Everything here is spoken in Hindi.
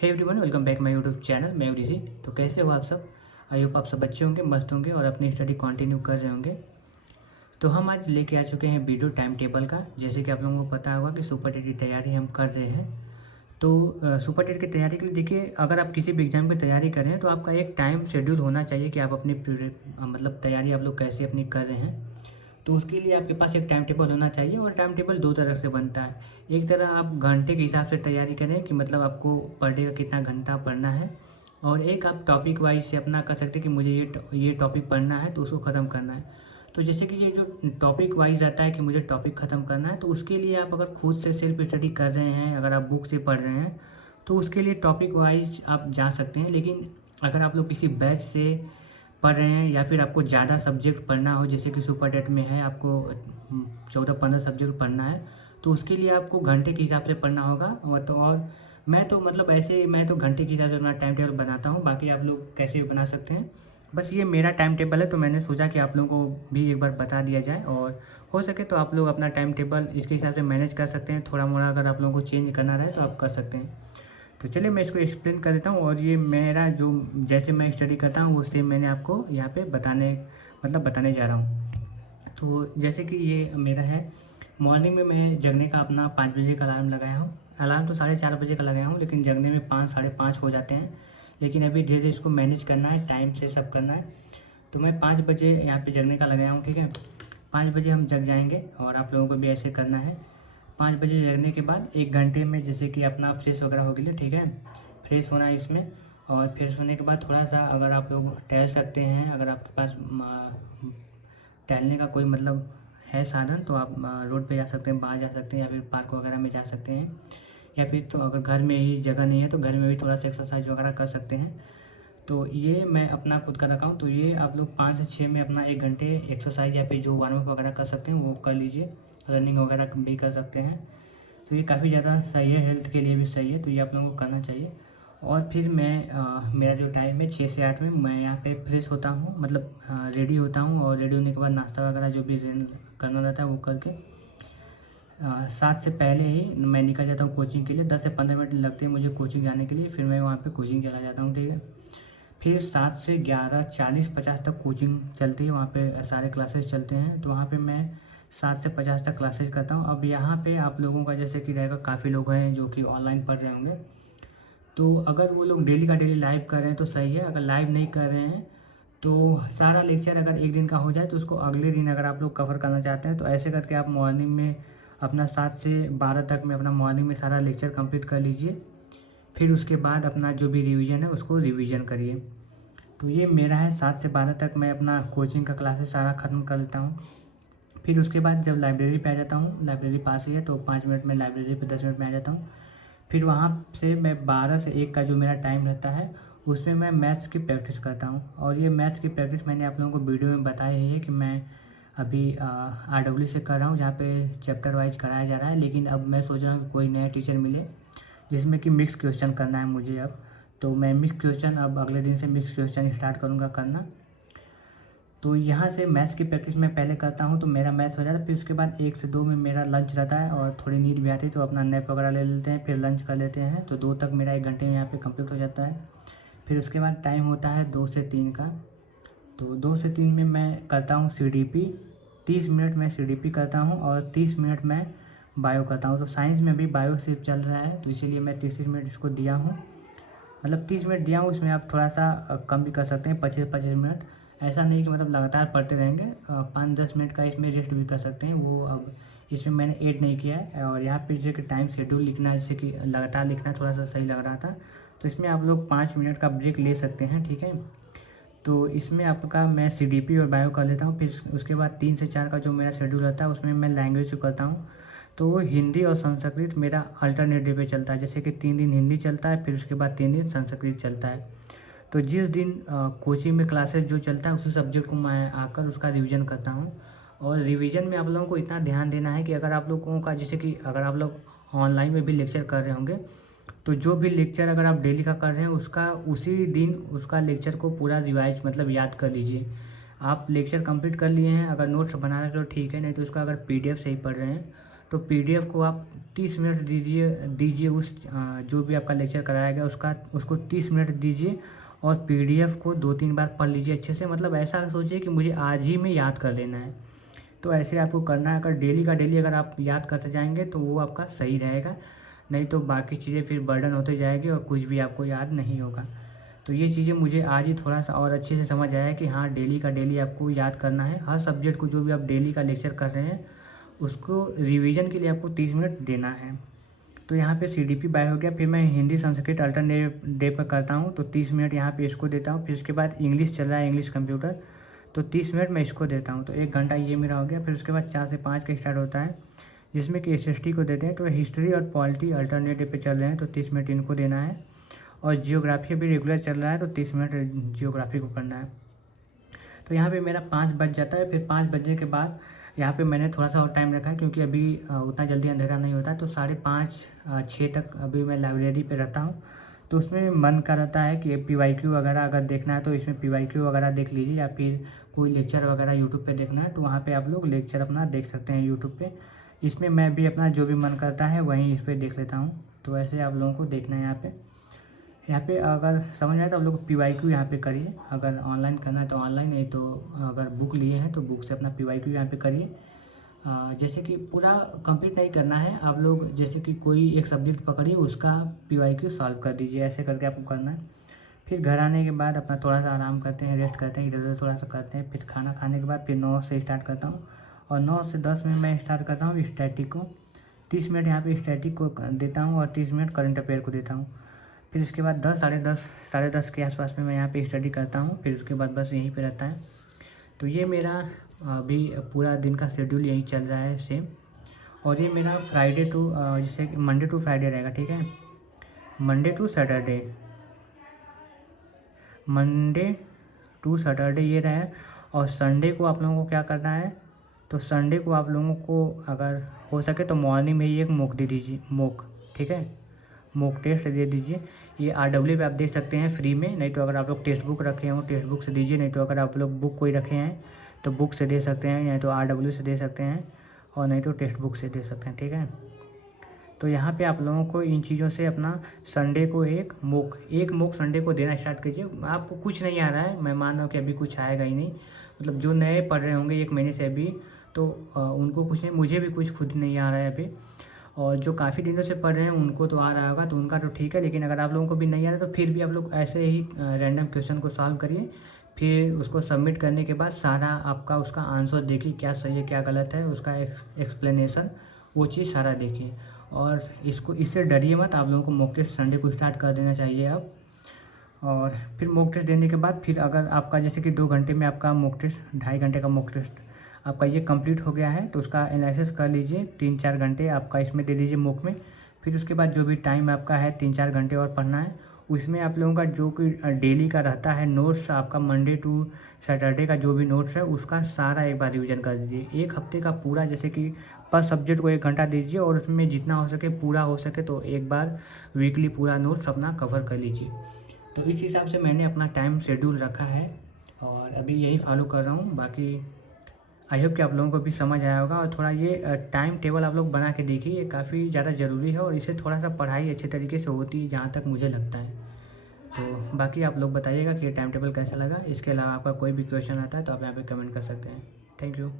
Hey everyone, welcome back my YouTube channel. मैं ऋषि। तो कैसे हो आप सब? आई होप आप सब अच्छे होंगे, मस्त होंगे और अपनी स्टडी कंटिन्यू कर रहे होंगे। तो हम आज लेके आ चुके हैं वीडियो टाइम टेबल का। जैसे कि आप लोगों को पता होगा कि सुपर टेट की तैयारी हम कर रहे हैं। तो सुपर टेट की तैयारी के लिए देखिए, अगर आप किसी भी एग्ज़ाम की तैयारी कर रहे हैं तो आपका एक टाइम शेड्यूल होना चाहिए कि आप अपनी मतलब तैयारी आप लोग कैसे अपनी कर रहे हैं। तो उसके लिए आपके पास एक टाइम टेबल होना चाहिए और टाइम टेबल दो तरह से बनता है। एक तरह आप घंटे के हिसाब से तैयारी करें कि मतलब आपको पर डे का कितना घंटा पढ़ना है, और एक आप टॉपिक वाइज से अपना कर सकते हैं कि मुझे ये टॉपिक पढ़ना है तो उसको ख़त्म करना है। तो जैसे कि ये जो टॉपिक वाइज रहता है कि मुझे टॉपिक ख़त्म करना है, तो उसके लिए आप अगर खुद से सेल्फ स्टडी कर रहे हैं, अगर आप बुक से पढ़ रहे हैं तो उसके लिए टॉपिक वाइज आप जा सकते हैं। लेकिन अगर आप लोग किसी बैच से पढ़ रहे हैं या फिर आपको ज़्यादा सब्जेक्ट पढ़ना हो, जैसे कि सुपर टेट में है आपको 14-15 सब्जेक्ट पढ़ना है, तो उसके लिए आपको घंटे के हिसाब से पढ़ना होगा। और मैं तो मतलब ऐसे मैं तो घंटे के हिसाब से अपना टाइम टेबल बनाता हूँ, बाकी आप लोग कैसे भी बना सकते हैं। बस ये मेरा टाइम टेबल है, तो मैंने सोचा कि आप लोगों को भी एक बार बता दिया जाए, और हो सके तो आप लोग अपना टाइम टेबल इसके हिसाब से मैनेज कर सकते हैं। थोड़ा मोड़ा अगर आप लोगों को चेंज करना रहे तो आप कर सकते हैं। तो चलिए मैं इसको एक्सप्लेन कर देता हूँ, और ये मेरा जो जैसे मैं स्टडी करता हूँ वो सेम मैंने आपको यहाँ पे बताने जा रहा हूँ। तो जैसे कि ये मेरा है, मॉर्निंग में मैं जगने का अपना 5 बजे का अलार्म लगाया हूँ। अलार्म तो 4:30 बजे का लगाया हूँ, लेकिन जगने में 5 साढ़े 5 हो जाते हैं। लेकिन अभी धीरे धीरे इसको मैनेज करना है, टाइम से सब करना है। तो मैं 5 बजे यहाँ पे जगने का लगाया हूँ, ठीक है। 5 बजे हम जग जाएंगे और आप लोगों को भी ऐसे करना है। 5 बजे जगने के बाद 1 घंटे में जैसे कि अपना फ्रेश वगैरह हो गया, ठीक है। फ्रेश होना है इसमें, और फ्रेश होने के बाद थोड़ा सा अगर आप लोग टहल सकते हैं, अगर आपके पास टहलने का कोई मतलब है साधन, तो आप रोड पे जा सकते हैं, बाहर जा सकते हैं, या फिर पार्क वगैरह में जा सकते हैं। या फिर तो अगर घर में ही जगह नहीं है तो घर में भी थोड़ा सा एक्सरसाइज वगैरह कर सकते हैं। तो ये मैं अपना खुद का रखा हूँ। तो ये आप लोग 5 से 6 में अपना 1 घंटे एक्सरसाइज या फिर जो वार्म अप वगैरह कर सकते हैं वो कर लीजिए। रनिंग वगैरह भी कर सकते हैं। तो ये काफ़ी ज़्यादा सही है, हेल्थ के लिए भी सही है, तो ये आप लोगों को करना चाहिए। और फिर मैं मेरा जो टाइम है 6 से 8 में मैं यहाँ पे फ्रेश होता हूँ, मतलब रेडी होता हूँ, और रेडी होने के बाद नाश्ता वगैरह जो भी करना रहता है वो करके 7 से पहले ही मैं निकल जाता हूँ कोचिंग के लिए। 10 से 15 मिनट लगते हैं मुझे कोचिंग जाने के लिए, फिर मैं वहाँ पे कोचिंग चला जाता हूँ, ठीक है। फिर 7 से 11:40-50 तक कोचिंग चलती है, वहाँ पे सारे क्लासेस चलते हैं। तो वहाँ पे मैं 7 से 50 तक क्लासेस करता हूँ। अब यहाँ पे आप लोगों का जैसे कि रहेगा, काफ़ी लोग हैं जो कि ऑनलाइन पढ़ रहे होंगे, तो अगर वो लोग डेली का डेली लाइव कर रहे हैं तो सही है। अगर लाइव नहीं कर रहे हैं तो सारा लेक्चर अगर एक दिन का हो जाए तो उसको अगले दिन अगर आप लोग कवर करना चाहते हैं तो ऐसे करके आप मॉर्निंग में अपना 7 से 12 तक में अपना मॉर्निंग में सारा लेक्चर कंप्लीट कर लीजिए। फिर उसके बाद अपना जो भी रिवीजन है उसको रिवीजन करिए। तो ये मेरा है, 7 से 12 तक मैं अपना कोचिंग का क्लासेस सारा ख़त्म कर लेता हूँ। फिर उसके बाद जब लाइब्रेरी पे आ जाता हूँ, लाइब्रेरी पास ही है तो 5 मिनट में लाइब्रेरी पे 10 मिनट में आ जाता हूँ। फिर वहाँ से मैं 12 से 1 का जो मेरा टाइम रहता है उसमें मैं मैथ्स की प्रैक्टिस करता हूँ। और ये मैथ्स की प्रैक्टिस मैंने आप लोगों को वीडियो में बताया ही है कि मैं अभी RW से कर रहा हूँ, जहाँ पे चैप्टर वाइज कराया जा रहा है। लेकिन अब मैं सोच रहा हूँ कि कोई नया टीचर मिले जिसमें कि मिक्स क्वेश्चन करना है मुझे अब। तो मैं मिक्स क्वेश्चन अब अगले दिन से मिक्स क्वेश्चन स्टार्ट करूँगा करना। तो यहाँ से मैथ्स की प्रैक्टिस मैं पहले करता हूँ तो मेरा मैथ्स हो जाता है। फिर उसके बाद 1 से 2 में मेरा लंच रहता है, और थोड़ी नींद भी आती है तो अपना नैप वगैरह ले लेते हैं, फिर लंच कर लेते हैं। तो 2 तक मेरा 1 घंटे में यहाँ पे कंप्लीट हो जाता है। फिर उसके बाद टाइम होता है 2 से 3 का। तो 2 से 3 में मैं करता हूँ CDP। 30 मिनट में CDP करता हूँ और 30 मिनट में बायो करता हूँ। तो साइंस में भी बायो सिर्फ चल रहा है, तो इसीलिए मैं 30 मिनट इसको दिया हूँ। मतलब 30 मिनट दिया हूँ, इसमें आप थोड़ा सा कम भी कर सकते हैं, 25-25 मिनट। ऐसा नहीं कि मतलब लगातार पढ़ते रहेंगे, 5-10 मिनट का इसमें रेस्ट भी कर सकते हैं, वो अब इसमें मैंने ऐड नहीं किया है। और यहाँ पे जैसे कि टाइम शेड्यूल लिखना, जैसे कि लगातार लिखना थोड़ा सा सही लग रहा था, तो इसमें आप लोग 5 मिनट का ब्रेक ले सकते हैं, ठीक है। तो इसमें आपका मैं CDP और बायो कर लेता हूँ। फिर उसके बाद 3 से 4 का जो मेरा शेड्यूल रहता है उसमें मैं लैंग्वेज करता हूँ। तो वो हिंदी और संस्कृत मेरा अल्टरनेटिव पे चलता है, जैसे कि 3 दिन हिंदी चलता है, फिर उसके बाद 3 दिन संस्कृत चलता है। तो जिस दिन कोचिंग में क्लासेस जो चलता है उसी सब्जेक्ट को मैं आकर उसका रिवीजन करता हूँ। और रिवीजन में आप लोगों को इतना ध्यान देना है कि अगर आप लोगों का जैसे कि अगर आप लोग ऑनलाइन में भी लेक्चर कर रहे होंगे, तो जो भी लेक्चर अगर आप डेली का कर रहे हैं उसका उसी दिन उसका लेक्चर को पूरा रिवाइज मतलब याद कर लीजिए। आप लेक्चर कंप्लीट कर लिए हैं, अगर नोट्स बना रहे हो तो ठीक है, नहीं तो उसका अगर PDF से ही पढ़ रहे हैं तो पीडीएफ को आप 30 मिनट दीजिए उस जो भी आपका लेक्चर कराया गया उसको 30 मिनट दीजिए और पीडीएफ को 2-3 बार पढ़ लीजिए अच्छे से। मतलब ऐसा सोचिए कि मुझे आज ही में याद कर लेना है। तो ऐसे आपको करना है। अगर डेली का डेली अगर आप याद करते जाएंगे तो वो आपका सही रहेगा, नहीं तो बाकी चीज़ें फिर बर्डन होते जाएगी और कुछ भी आपको याद नहीं होगा। तो ये चीज़ें मुझे आज ही थोड़ा सा और अच्छे से समझ आया कि हाँ, डेली का डेली आपको याद करना है। हर सब्जेक्ट को जो भी आप डेली का लेक्चर कर रहे हैं उसको रिवीजन के लिए आपको 30 मिनट देना है। तो यहाँ पे सीडीपी बाय हो गया। फिर मैं हिंदी संस्कृत अल्टरनेट डे पर करता हूँ तो 30 मिनट यहाँ पे इसको देता हूँ। फिर उसके बाद इंग्लिश चल रहा है, इंग्लिश कंप्यूटर, तो 30 मिनट मैं इसको देता हूँ। तो 1 घंटा ये मेरा हो गया। फिर उसके बाद 4 से 5 का स्टार्ट होता है जिसमें कि एसएसटी को देते हैं। तो हिस्ट्री और पॉलिटी अल्टरनेट डे पे चल रहे हैं तो 30 मिनट इनको देना है। और जियोग्राफी भी रेगुलर चल रहा है तो 30 मिनट जियोग्राफी को करना है। तो यहाँ पे मेरा 5 बज जाता है। फिर 5 बजने के बाद यहाँ पे मैंने थोड़ा सा और टाइम रखा है क्योंकि अभी उतना जल्दी अंधेरा नहीं होता है। तो 5:30 6 तक अभी मैं लाइब्रेरी पे रहता हूँ। तो उसमें मन का रहता है कि पीवाईक्यू वगैरह अगर देखना है तो इसमें पीवाईक्यू वगैरह देख लीजिए, या फिर कोई लेक्चर वगैरह यूट्यूब पे देखना है तो वहाँ पे आप लोग लेक्चर अपना देख सकते हैं यूट्यूब पे। इसमें मैं भी अपना जो भी मन करता है वहीं इस पर देख लेता हूँ। तो ऐसे आप लोगों को देखना है। यहाँ पे अगर समझ में आए तो आप लोग पीवाईक्यू यहाँ पे करिए। अगर ऑनलाइन करना है तो ऑनलाइन, नहीं तो अगर बुक लिए हैं तो बुक से अपना पीवाईक्यू यहाँ पे करिए। जैसे कि पूरा कंप्लीट नहीं करना है आप लोग, जैसे कि कोई एक सब्जेक्ट पकड़िए उसका पीवाईक्यू सॉल्व कर दीजिए, ऐसे करके आपको करना है। फिर घर आने के बाद अपना थोड़ा सा आराम करते हैं, रेस्ट करते हैं, इधर उधर थोड़ा सा करते हैं। फिर खाना खाने के बाद फिर 9 से स्टार्ट करता हूँ और 9 से 10 में मैं स्टार्ट करता हूँ स्टैटिक को। 30 मिनट यहाँ पे स्टैटिक को देता हूँ और 30 मिनट करंट अफेयर को देता हूँ। फिर उसके बाद 10 साढ़े 10 के आसपास में मैं यहाँ पे स्टडी करता हूँ। फिर उसके बाद बस यहीं पे रहता है। तो ये मेरा अभी पूरा दिन का शेड्यूल यही चल रहा है सेम। और ये मेरा फ्राइडे टू जैसे मंडे टू फ्राइडे रहेगा, ठीक है, मंडे टू सैटरडे ये रहे। और संडे को आप लोगों को क्या करना है, तो संडे को आप लोगों को अगर हो सके तो मॉर्निंग में ही एक मॉक दे दीजिए, ठीक है, मॉक टेस्ट दे दीजिए। ये RW पे आप दे सकते हैं फ्री में, नहीं तो अगर आप लोग टेक्स्ट बुक रखे हो टेक्स्ट बुक से दीजिए, नहीं तो अगर आप लोग बुक कोई रखे हैं तो बुक से दे सकते हैं, या तो RW से दे सकते हैं और नहीं तो टेक्स्ट बुक से दे सकते हैं, ठीक है। तो यहाँ पे आप लोगों को इन चीज़ों से अपना संडे को एक मॉक संडे को देना स्टार्ट कीजिए। आपको कुछ नहीं आ रहा है, मैं मान रहा हूँ कि अभी कुछ आएगा ही नहीं, मतलब जो नए पढ़ रहे होंगे 1 महीने से अभी, तो उनको कुछ नहीं, मुझे भी कुछ खुद नहीं आ रहा है अभी। और जो काफ़ी दिनों से पढ़ रहे हैं उनको तो आ रहा होगा, तो उनका तो ठीक है। लेकिन अगर आप लोगों को भी नहीं आ रहा तो फिर भी आप लोग ऐसे ही रैंडम क्वेश्चन को सॉल्व करिए। फिर उसको सबमिट करने के बाद सारा आपका उसका आंसर देखिए, क्या सही है क्या गलत है, उसका एक्सप्लेनेशन, वो चीज़ सारा देखिए। और इससे डरिए मत, आप लोगों को मॉक टेस्ट संडे को स्टार्ट कर देना चाहिए अब। और फिर मॉक टेस्ट देने के बाद फिर अगर आपका जैसे कि 2 घंटे में आपका मॉक टेस्ट, 2.5 घंटे का मॉक टेस्ट आपका ये कंप्लीट हो गया है, तो उसका एनालिसिस कर लीजिए। 3-4 घंटे आपका इसमें दे दीजिए मॉक में। फिर उसके बाद जो भी टाइम आपका है 3-4 घंटे और पढ़ना है, उसमें आप लोगों का जो कि डेली का रहता है नोट्स, आपका मंडे टू सैटरडे का जो भी नोट्स है उसका सारा एक बार रिविजन कर दीजिए। 1 हफ्ते का पूरा, जैसे कि पर सब्जेक्ट को 1 घंटा दीजिए और उसमें जितना हो सके पूरा हो सके तो एक बार वीकली पूरा नोट्स अपना कवर कर लीजिए। तो इस हिसाब से मैंने अपना टाइम शेड्यूल रखा है और अभी यही फॉलो कर रहा हूँ। बाकी आई होप कि आप लोगों को भी समझ आया होगा। और थोड़ा ये टाइम टेबल आप लोग बना के देखिए, ये काफ़ी ज़्यादा ज़रूरी है और इससे थोड़ा सा पढ़ाई अच्छे तरीके से होती है जहाँ तक मुझे लगता है। तो बाकी आप लोग बताइएगा कि ये टाइम टेबल कैसा लगा। इसके अलावा आपका कोई भी क्वेश्चन आता है तो आप यहाँ पे कमेंट कर सकते हैं। Thank you.